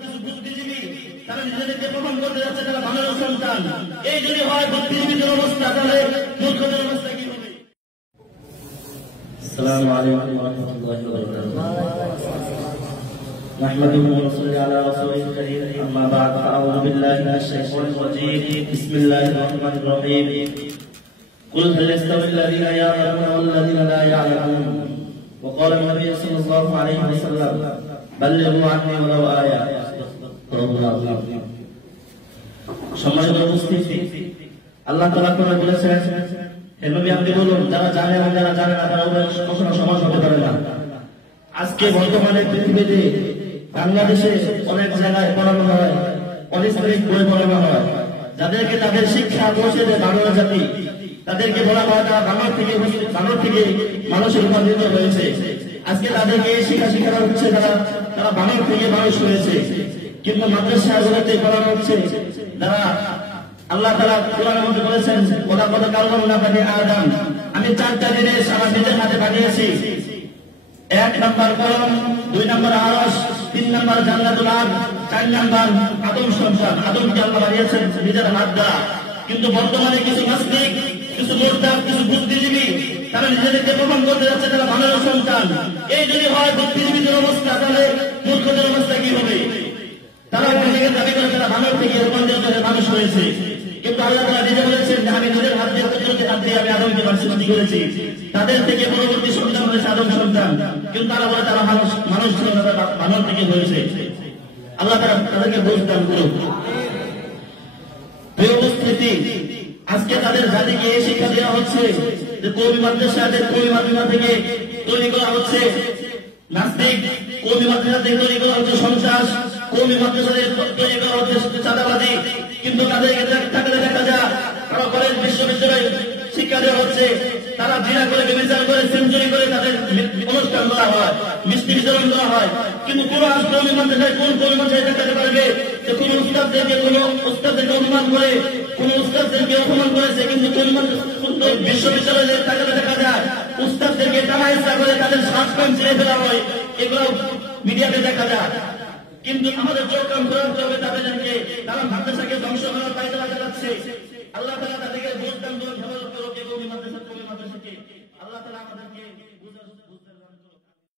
কিছু বুদ্ধিজীবী তারা নিজেদেরকে প্রমাণ করতে যাচ্ছে তারা ভালো সন্তান। এই যদি হয় বুদ্ধিজীবীদের অবস্থা, তাহলে মূর্খদের অবস্থা কি হবে? আসসালামু আলাইকুম ওয়া রাহমাতুল্লাহি ওয়া বারাকাতুহু। نحمده ونصلي على رسوله الكريم. أما بعد فأعوذ بالله من الشيطان الرجيم. بسم الله الرحمن الرحيم. قل هل يستوي الذين يعلمون والذين لا يعلمون. وقال النبي صلى الله عليه وسلم بلغوا عني ولو آية. সম্মানিত উপস্থিতি, আল্লাহ তাআলা কোরআনে বলেছেন, হে নবী আপনি বলুন, যারা জানে না যারা জানে না তারা কখনো সমাজ হতে পারে না। আজকে বর্তমানে পৃথিবীতে বাংলাদেশে অনেক জায়গায় পড়ানো হয়, অনেক বই পড়ানো হয়, যাদেরকে তাদের শিক্ষা পৌঁছে দেয় বাংলা জাতি, তাদেরকে বলা হয় তারা বাংলা থেকে মানুষের রূপান্তরিত হয়েছে। আজকে তাদেরকে শিক্ষা শিখানো হচ্ছে তারা বাংলা থেকে মানুষ হয়েছে। কিন্তু মাদ্রাসাগুলোতে পড়ানো হচ্ছে যারা আল্লাহ তাআলা কোরআনের মধ্যে বলেছেন, ওরা কথা কারণ না পারে আদম, আমি 4টা জিনিস আমার নিজের হাতে বানিয়েছি। 1 নম্বর কলম, 2 নম্বর আরশ, 3 নম্বর জান্নাতুল আদ, 4 নম্বর আদম সন্তান। আদমকে আল্লাহ বানিয়েছেন নিজের হাত দ্বারা। কিন্তু বর্তমানে কিছু নাস্তিক, কিছু মুরতাদ, কিছু বুদ্ধিজীবী তারা নিজেদেরকে প্রমাণ করতে যাচ্ছে তারা ভালো সন্তান। এই যদি হয় বুদ্ধিজীবীদের অবস্থা, তাহলে মূর্খদের অবস্থা কি হবে? তারা নিজেকে দাবি করে তারা ভালো থেকে রূপান্তরিত হয়ে মানুষ হয়েছে। কিন্তু আল্লাহ তাআলা নিজে বলেছেন যে আমি নিজের হাত দিয়ে কুদরতের হাত দিয়ে আমি আদমকে সৃষ্টি করেছি। তাদের থেকে পরবর্তী সন্তান হয়েছে আদম সন্তান। কিন্তু তারা বলে তারা মানুষ ছিল না, তারা ভালো থেকে হয়েছে। আল্লাহ তাআলা তাদেরকে বুঝ দান করুন। প্রিয় উপস্থিতি, আজকে তাদের জাতিকে এই শিক্ষা দেওয়া হচ্ছে যে কওমি মাদ্রাসাদের কওমি মাদ্রাসা থেকে তৈরি করা হচ্ছে নাস্তিক, কওমি মাদ্রাসা থেকে তৈরি করা হচ্ছে সন্ত্রাস, কওমি মাদ্রাসা থেকে তৈরি করা হচ্ছে চাঁদাবাজি। কিন্তু তাদেরকে দেখা যায় তারা কলেজ বিশ্ববিদ্যালয়ে শিক্ষা দেওয়া হচ্ছে, তারা জিনা করে ব্যভিচার করে সেঞ্চুরি করে তাদের অনুষ্ঠান করা হয়, মিষ্টি বিতরণ করা হয়। কিন্তু কোন কওমি মাদ্রাসায় কোন কওমি মাদ্রাসায় দেখাতে পারবে যে কোন উস্তাদদেরকে অপমান করে, কোন উস্তাদদেরকে অপমান করেছে? কিন্তু কওমি মাদ্রাসা বিশ্ববিদ্যালয়ে দেখা যায় উস্তাদদেরকে টাকা ইচ্ছা করে তাদের শ্বাস কম ছেড়ে ফেলা হয়, এগুলো মিডিয়াতে দেখা যায়। কিন্তু আমাদের চোখ কান করতে হবে তাদেরকে, তারা মাদ্রাসাকে ধ্বংস করার পায়তারা চালাচ্ছে। আল্লাহ তাআলা তাদেরকে বুঝ দান করুন, হেফাজত করুন কওমি মাদ্রাসাকে। আল্লাহ তাআলা আমাদেরকে